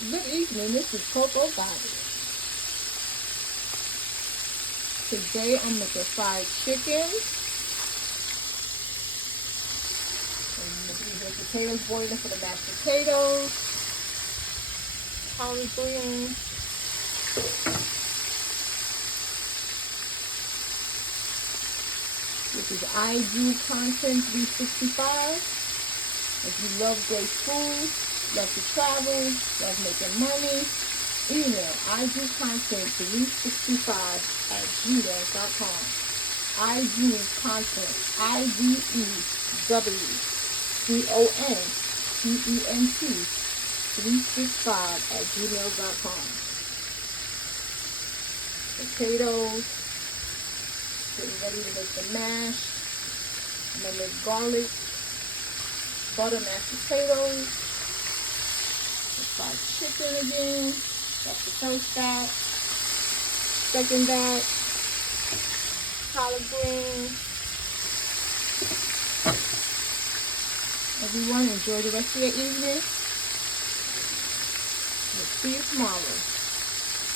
Good evening, this is Coco Bobby. Today I'm making fried chicken. I'm making the potatoes boiling for the mashed potatoes. Collard greens. This is IG Content 365. If you love great food, love to travel, love making money, email igcontent365@gmail.com. IG Content, IDEWENT365@gmail.com. Potatoes, getting ready to make the mash. I'm going to make garlic, butter mashed potatoes, the fried chicken again. That's the first batch. Second batch, collard greens. Everyone, enjoy the rest of your evening. We'll see you tomorrow.